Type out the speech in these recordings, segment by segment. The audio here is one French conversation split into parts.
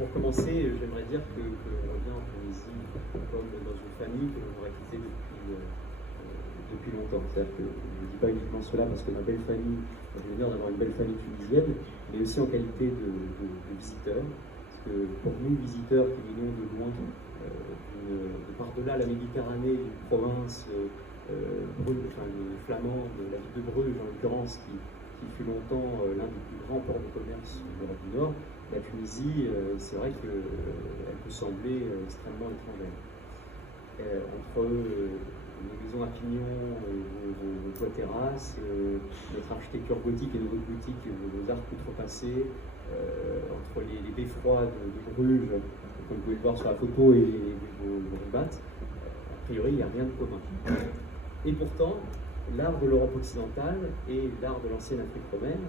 Pour commencer, j'aimerais dire qu'on revient en Tunisie comme dans une famille que l'on aurait quittée depuis longtemps. C'est-à-dire que je ne dis pas uniquement cela parce que ma belle famille, j'ai l'honneur d'avoir une belle famille tunisienne, mais aussi en qualité de visiteur. Parce que pour nous, visiteurs qui venons de loin, de par-delà la Méditerranée, d'une province flamande, la ville de Bruges en l'occurrence, qui fut longtemps l'un des plus grands ports de commerce de l'Europe du Nord, la Tunisie, c'est vrai qu'elle peut sembler extrêmement étrangère. Entre nos maisons à pignons, nos toits terrasses, notre architecture gothique et nos boutiques, nos arcs outrepassés, entre les beffrois de Bruges, comme vous pouvez le voir sur la photo, et vos ribates, a priori, il n'y a rien de commun. Et pourtant, l'art de l'Europe occidentale et l'art de l'ancienne Afrique romaine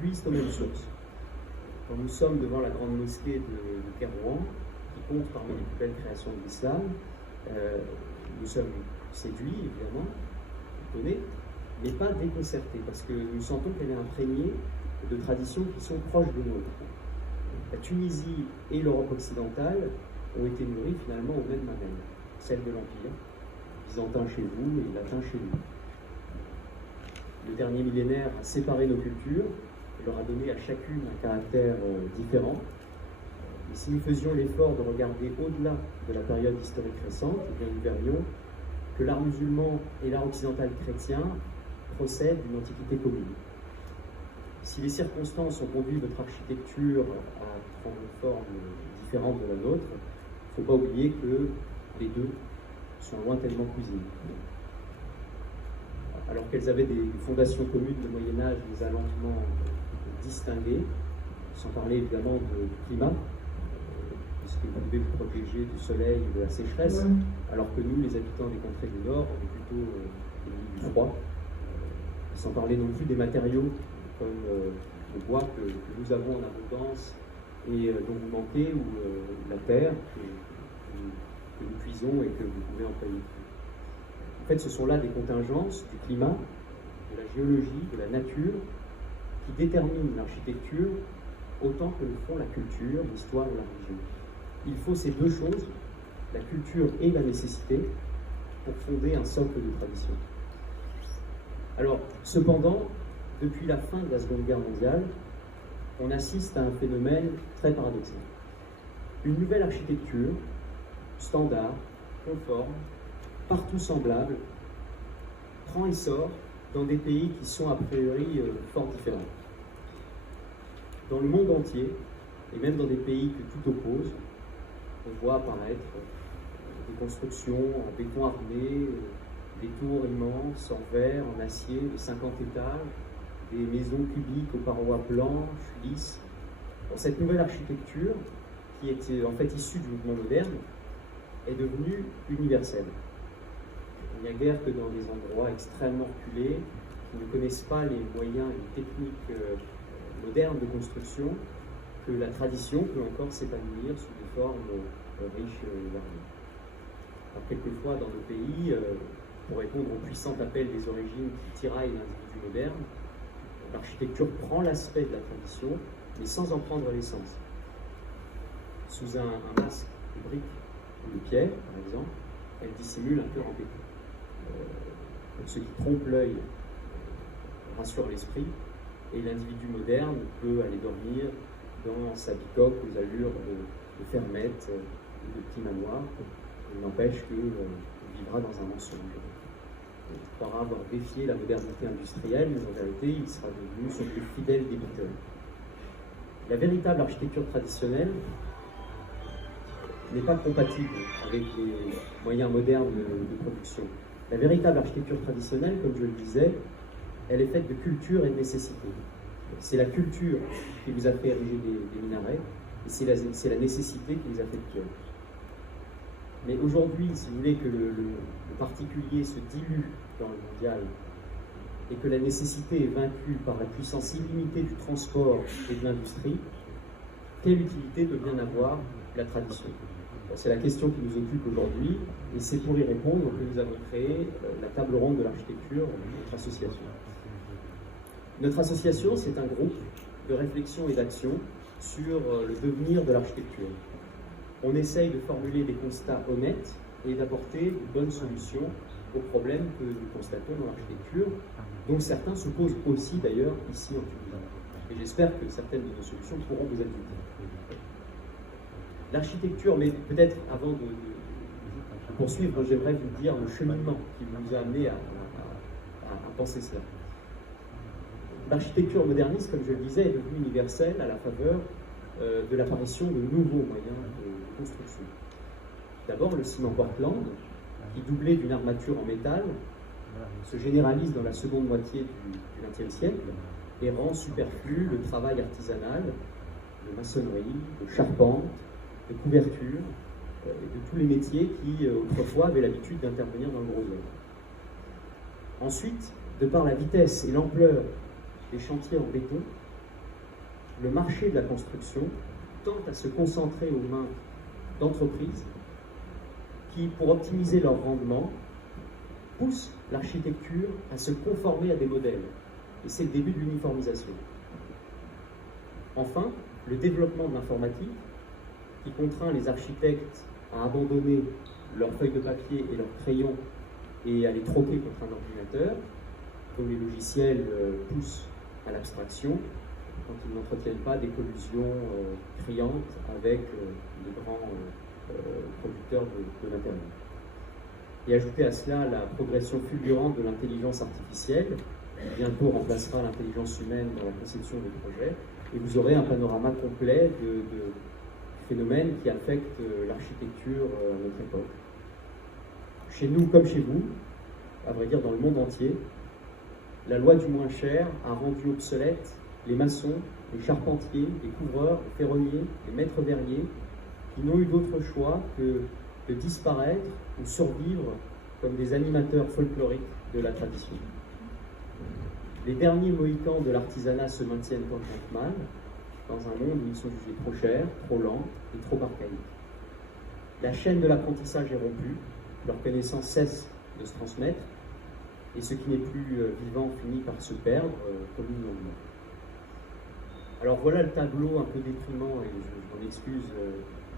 puisent aux mêmes sources. Quand nous sommes devant la grande mosquée de Kérouan, qui compte parmi les plus belles créations de l'islam, nous sommes séduits, évidemment, étonnés, mais pas déconcertés, parce que nous sentons qu'elle est imprégnée de traditions qui sont proches de nous. La Tunisie et l'Europe occidentale ont été nourries finalement au même mamelle, celle de l'Empire, byzantin chez vous et latin chez nous. Le dernier millénaire a séparé nos cultures et leur a donné à chacune un caractère différent. Et si nous faisions l'effort de regarder au-delà de la période historique récente, eh bien nous verrions que l'art musulman et l'art occidental chrétien procèdent d'une antiquité commune. Si les circonstances ont conduit votre architecture à prendre une forme différente de la nôtre, il ne faut pas oublier que les deux sont lointainement cousines. Alors qu'elles avaient des fondations communes de Moyen-Âge, les a lentement distinguées, sans parler évidemment du climat, puisque vous devez vous protéger du soleil et de la sécheresse, alors que nous, les habitants des contrées du Nord, on est plutôt du froid, sans parler non plus des matériaux comme le bois que nous avons en abondance et dont vous manquez, ou la terre que nous puisons et que vous pouvez employer. En fait, ce sont là des contingences du climat, de la géologie, de la nature, qui déterminent l'architecture autant que le font la culture, l'histoire et la religion. Il faut ces deux choses, la culture et la nécessité, pour fonder un socle de tradition. Alors, cependant, depuis la fin de la Seconde Guerre mondiale, on assiste à un phénomène très paradoxal. Une nouvelle architecture, standard, conforme, partout semblable, prend essor dans des pays qui sont a priori fort différents. Dans le monde entier, et même dans des pays que tout oppose, on voit apparaître des constructions en béton armé, des tours immenses en verre, en acier de 50 étages, des maisons cubiques aux parois blanches, lisses. Bon, cette nouvelle architecture, qui était en fait issue du mouvement moderne, est devenue universelle. Il n'y a guère que dans des endroits extrêmement reculés, qui ne connaissent pas les moyens et les techniques modernes de construction, que la tradition peut encore s'épanouir sous des formes riches et variées. Alors quelquefois dans nos pays, pour répondre au puissant appel des origines qui tiraillent l'individu moderne, l'architecture prend l'aspect de la tradition, mais sans en prendre l'essence. Sous un masque de briques ou de pierre, par exemple, elle dissimule un cœur en béton. Ce qui trompe l'œil rassure l'esprit, et l'individu moderne peut aller dormir dans sa bicoque aux allures de fermette ou de petits manoirs. Il n'empêche qu'il vivra dans un mensonge. Il croira avoir défié la modernité industrielle, mais en vérité, il sera devenu son plus fidèle débiteur. La véritable architecture traditionnelle n'est pas compatible avec les moyens modernes de production. La véritable architecture traditionnelle, comme je le disais, elle est faite de culture et de nécessité. C'est la culture qui vous a fait ériger des minarets, et c'est la nécessité qui les a fait tuer. Mais aujourd'hui, si vous voulez que le particulier se dilue dans le mondial, et que la nécessité est vaincue par la puissance illimitée du transport et de l'industrie, quelle utilité peut bien avoir la tradition? C'est la question qui nous occupe aujourd'hui, et c'est pour y répondre que nous avons créé la table ronde de l'architecture, notre association. Notre association, c'est un groupe de réflexion et d'action sur le devenir de l'architecture. On essaye de formuler des constats honnêtes et d'apporter de bonnes solutions aux problèmes que nous constatons dans l'architecture, dont certains se posent aussi d'ailleurs ici en Tunisie. Et j'espère que certaines de nos solutions pourront vous être utiles. L'architecture, mais peut-être avant de poursuivre, j'aimerais vous dire le cheminement qui vous a amené à penser cela. L'architecture moderniste, comme je le disais, est devenue universelle à la faveur de l'apparition de nouveaux moyens de construction. D'abord, le ciment Portland, qui, doublé d'une armature en métal, se généralise dans la seconde moitié du XXe siècle et rend superflu le travail artisanal de maçonnerie, de charpente, de couverture, et de tous les métiers qui, autrefois, avaient l'habitude d'intervenir dans le gros œuvre. Ensuite, de par la vitesse et l'ampleur des chantiers en béton, le marché de la construction tend à se concentrer aux mains d'entreprises qui, pour optimiser leur rendement, poussent l'architecture à se conformer à des modèles. Et c'est le début de l'uniformisation. Enfin, le développement de l'informatique, qui contraint les architectes à abandonner leurs feuilles de papier et leurs crayons et à les troquer contre un ordinateur, dont les logiciels poussent à l'abstraction, quand ils n'entretiennent pas des collusions criantes avec les grands producteurs de l'Internet. Et ajouter à cela la progression fulgurante de l'intelligence artificielle, qui bientôt remplacera l'intelligence humaine dans la conception des projets, et vous aurez un panorama complet de phénomènes qui affectent l'architecture à notre époque. Chez nous comme chez vous, à vrai dire dans le monde entier, la loi du moins cher a rendu obsolètes les maçons, les charpentiers, les couvreurs, les ferronniers, les maîtres verriers, qui n'ont eu d'autre choix que de disparaître ou survivre comme des animateurs folkloriques de la tradition. Les derniers mohicans de l'artisanat se maintiennent tant bien que mal, dans un monde où ils sont jugés trop chers, trop lents et trop archaïques. La chaîne de l'apprentissage est rompue, leur connaissance cesse de se transmettre, et ce qui n'est plus vivant finit par se perdre comme une longue. Alors voilà le tableau un peu déprimant, et je m'en excuse,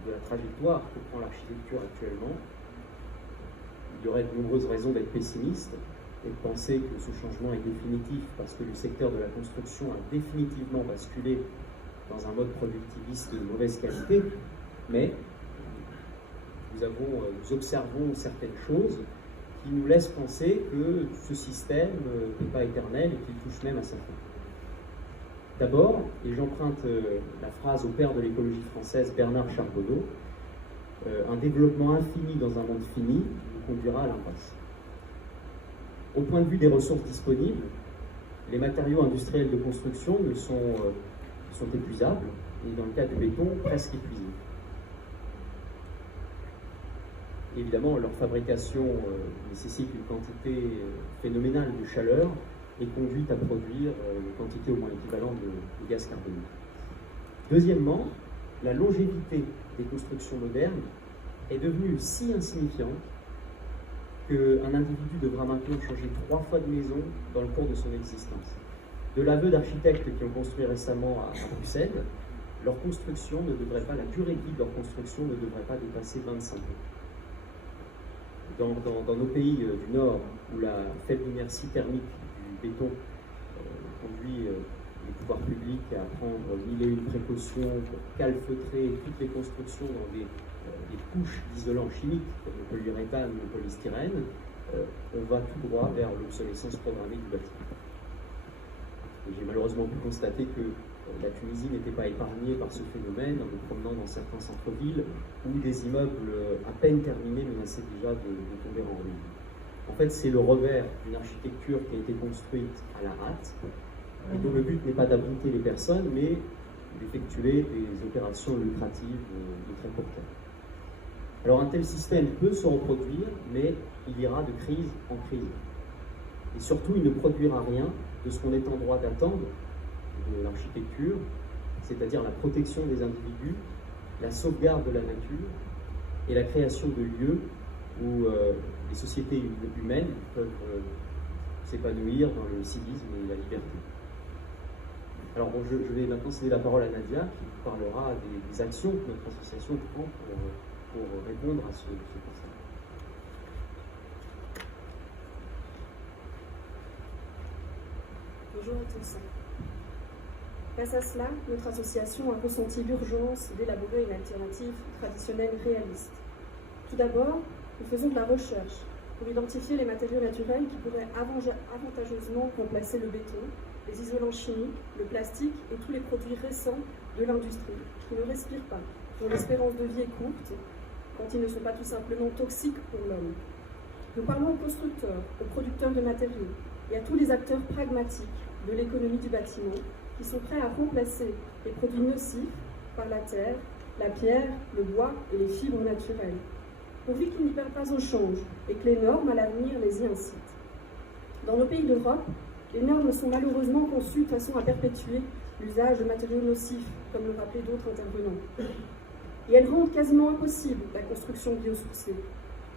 de la trajectoire que prend l'architecture actuellement. Il y aurait de nombreuses raisons d'être pessimiste et de penser que ce changement est définitif parce que le secteur de la construction a définitivement basculé dans un mode productiviste de mauvaise qualité, mais nous observons certaines choses qui nous laissent penser que ce système n'est pas éternel et qu'il touche même à sa fin. D'abord, et j'emprunte la phrase au père de l'écologie française Bernard Charbonneau, un développement infini dans un monde fini nous conduira à l'impasse. Au point de vue des ressources disponibles, les matériaux industriels de construction sont épuisables, et dans le cas du béton, presque épuisés. Évidemment, leur fabrication nécessite une quantité phénoménale de chaleur et conduit à produire une quantité au moins équivalente de gaz carbonique. Deuxièmement, la longévité des constructions modernes est devenue si insignifiante qu'un individu devra maintenant changer 3 fois de maison dans le cours de son existence. De l'aveu d'architectes qui ont construit récemment à Bruxelles, la durée de vie de leur construction ne devrait pas dépasser 25 ans. Dans nos pays du Nord, où la faible inertie thermique du béton conduit les pouvoirs publics à prendre mille et une précautions pour calfeutrer toutes les constructions dans des couches d'isolants chimiques comme le polyuréthane ou le polystyrène, on va tout droit vers l'obsolescence programmée du bâtiment. Et j'ai malheureusement pu constater que la Tunisie n'était pas épargnée par ce phénomène en me promenant dans certains centres-villes où des immeubles à peine terminés menaçaient déjà de tomber en ruine. En fait, c'est le revers d'une architecture qui a été construite à la hâte et dont le but n'est pas d'abriter les personnes, mais d'effectuer des opérations lucratives de très court terme. Alors un tel système peut se reproduire, mais il ira de crise en crise. Et surtout, il ne produira rien de ce qu'on est en droit d'attendre de l'architecture, c'est-à-dire la protection des individus, la sauvegarde de la nature et la création de lieux où les sociétés humaines peuvent s'épanouir dans le civisme et la liberté. Alors je vais maintenant céder la parole à Nadia qui vous parlera des actions que notre association prend pour répondre à ce constat. Bonjour à tous. Face à cela, notre association a ressenti l'urgence d'élaborer une alternative traditionnelle réaliste. Tout d'abord, nous faisons de la recherche pour identifier les matériaux naturels qui pourraient avantageusement remplacer le béton, les isolants chimiques, le plastique et tous les produits récents de l'industrie qui ne respirent pas, dont l'espérance de vie est courte, quand ils ne sont pas tout simplement toxiques pour l'homme. Nous parlons aux constructeurs, aux producteurs de matériaux et à tous les acteurs pragmatiques de l'économie du bâtiment qui sont prêts à remplacer les produits nocifs par la terre, la pierre, le bois et les fibres naturelles, pourvu qu'ils n'y perdent pas au change et que les normes à l'avenir les y incitent. Dans nos pays d'Europe, les normes sont malheureusement conçues de façon à perpétuer l'usage de matériaux nocifs, comme le rappelaient d'autres intervenants. Et elles rendent quasiment impossible la construction biosourcée.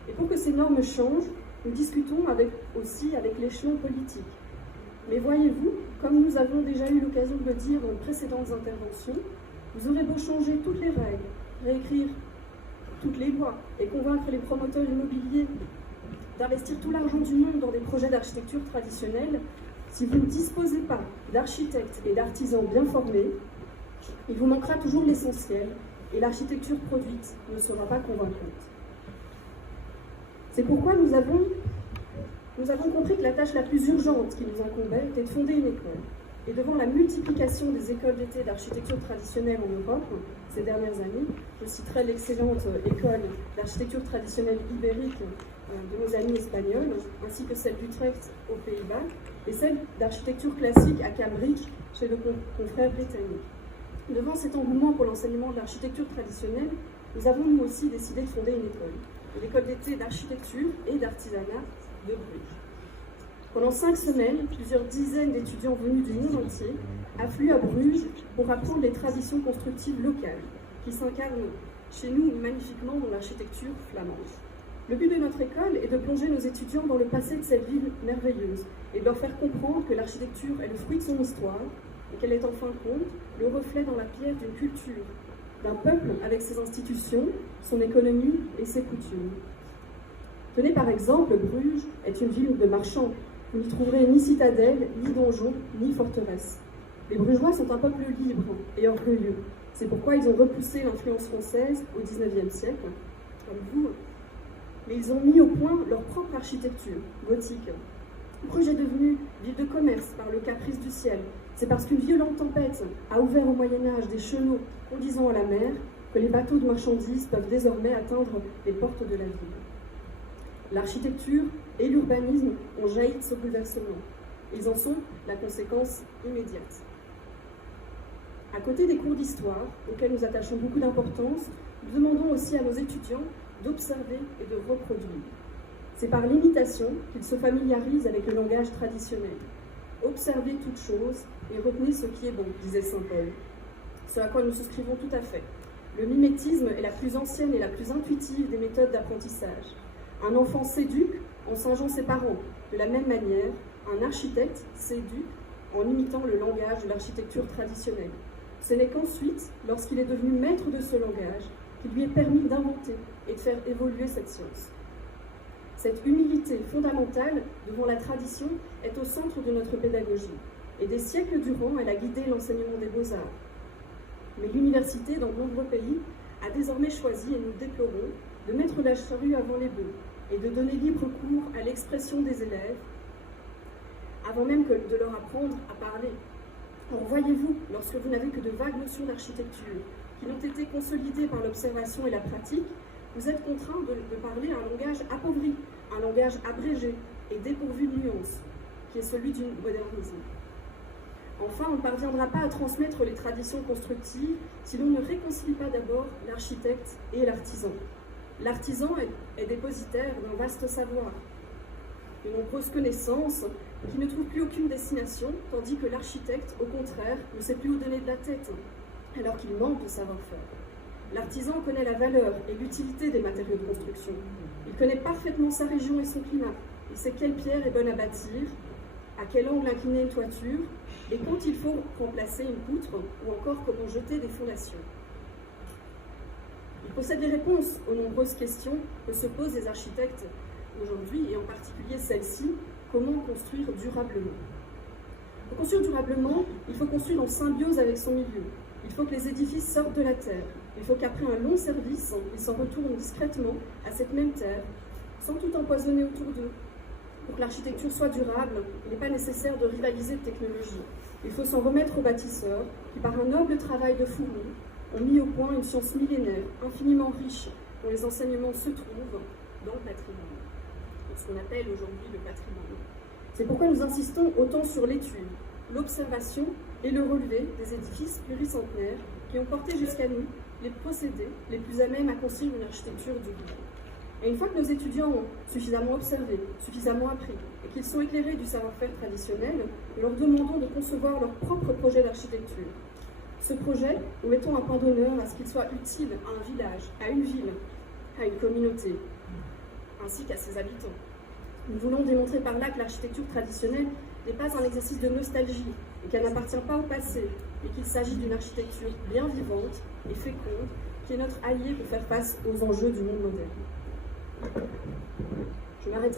Et pour que ces normes changent, nous discutons aussi avec l'échelon politique. Mais voyez-vous, comme nous avons déjà eu l'occasion de le dire dans de précédentes interventions, vous aurez beau changer toutes les règles, réécrire toutes les lois et convaincre les promoteurs immobiliers d'investir tout l'argent du monde dans des projets d'architecture traditionnelle, si vous ne disposez pas d'architectes et d'artisans bien formés, il vous manquera toujours l'essentiel et l'architecture produite ne sera pas convaincante. C'est pourquoi nous avons compris que la tâche la plus urgente qui nous incombait était de fonder une école. Et devant la multiplication des écoles d'été d'architecture traditionnelle en Europe ces dernières années, je citerai l'excellente école d'architecture traditionnelle ibérique de nos amis espagnols, ainsi que celle d'Utrecht aux Pays-Bas, et celle d'architecture classique à Cambridge chez le confrère britannique. Devant cet engouement pour l'enseignement de l'architecture traditionnelle, nous avons nous aussi décidé de fonder une école, l'école d'été d'architecture et d'artisanat de Bruges. Pendant 5 semaines, plusieurs dizaines d'étudiants venus du monde entier affluent à Bruges pour apprendre les traditions constructives locales qui s'incarnent chez nous magnifiquement dans l'architecture flamande. Le but de notre école est de plonger nos étudiants dans le passé de cette ville merveilleuse et de leur faire comprendre que l'architecture est le fruit de son histoire et qu'elle est en fin de compte le reflet dans la pierre d'une culture, d'un peuple avec ses institutions, son économie et ses coutumes. Tenez par exemple, Bruges est une ville de marchands. Vous n'y trouverez ni citadelle, ni donjon, ni forteresse. Les Brugeois sont un peuple libre et orgueilleux. C'est pourquoi ils ont repoussé l'influence française au XIXe siècle, comme vous. Mais ils ont mis au point leur propre architecture, gothique. Bruges est devenue ville de commerce par le caprice du ciel. C'est parce qu'une violente tempête a ouvert au Moyen-Âge des chenaux conduisant à la mer que les bateaux de marchandises peuvent désormais atteindre les portes de la ville. L'architecture et l'urbanisme ont jailli de ce bouleversement. Ils en sont la conséquence immédiate. À côté des cours d'histoire, auxquels nous attachons beaucoup d'importance, nous demandons aussi à nos étudiants d'observer et de reproduire. C'est par l'imitation qu'ils se familiarisent avec le langage traditionnel. Observez toute chose et retenez ce qui est bon, disait saint Paul. Ce à quoi nous souscrivons tout à fait. Le mimétisme est la plus ancienne et la plus intuitive des méthodes d'apprentissage. Un enfant s'éduque en singeant ses parents. De la même manière, un architecte s'éduque en imitant le langage de l'architecture traditionnelle. Ce n'est qu'ensuite, lorsqu'il est devenu maître de ce langage, qu'il lui est permis d'inventer et de faire évoluer cette science. Cette humilité fondamentale devant la tradition est au centre de notre pédagogie. Et des siècles durant, elle a guidé l'enseignement des beaux-arts. Mais l'université, dans de nombreux pays, a désormais choisi, et nous déplorons, de mettre la charrue avant les bœufs et de donner libre cours à l'expression des élèves, avant même que de leur apprendre à parler. Or, voyez-vous, lorsque vous n'avez que de vagues notions d'architecture, qui n'ont été consolidées par l'observation et la pratique, vous êtes contraint de parler un langage appauvri, un langage abrégé et dépourvu de nuances, qui est celui du modernisme. Enfin, on ne parviendra pas à transmettre les traditions constructives si l'on ne réconcilie pas d'abord l'architecte et l'artisan. L'artisan est dépositaire d'un vaste savoir, de nombreuses connaissances qui ne trouvent plus aucune destination, tandis que l'architecte, au contraire, ne sait plus où donner de la tête, alors qu'il manque de savoir-faire. L'artisan connaît la valeur et l'utilité des matériaux de construction. Il connaît parfaitement sa région et son climat. Il sait quelle pierre est bonne à bâtir à quel angle incliner une toiture, et quand il faut remplacer une poutre, ou encore comment jeter des fondations. Il possède des réponses aux nombreuses questions que se posent les architectes aujourd'hui, et en particulier celle-ci, comment construire durablement. Pour construire durablement, il faut construire en symbiose avec son milieu. Il faut que les édifices sortent de la terre. Il faut qu'après un long service, ils s'en retournent discrètement à cette même terre, sans tout empoisonner autour d'eux. Pour que l'architecture soit durable, il n'est pas nécessaire de rivaliser de technologie. Il faut s'en remettre aux bâtisseurs qui, par un noble travail de fourmi, ont mis au point une science millénaire, infiniment riche, dont les enseignements se trouvent dans le patrimoine, ce qu'on appelle aujourd'hui le patrimoine. C'est pourquoi nous insistons autant sur l'étude, l'observation et le relevé des édifices pluricentenaires qui ont porté jusqu'à nous les procédés les plus à même à construire une architecture durable. Et une fois que nos étudiants ont suffisamment observé, suffisamment appris, et qu'ils sont éclairés du savoir-faire traditionnel, nous leur demandons de concevoir leur propre projet d'architecture. Ce projet, nous mettons un point d'honneur à ce qu'il soit utile à un village, à une ville, à une communauté, ainsi qu'à ses habitants. Nous voulons démontrer par là que l'architecture traditionnelle n'est pas un exercice de nostalgie et qu'elle n'appartient pas au passé, mais qu'il s'agit d'une architecture bien vivante et féconde qui est notre allié pour faire face aux enjeux du monde moderne. Je m'arrêterai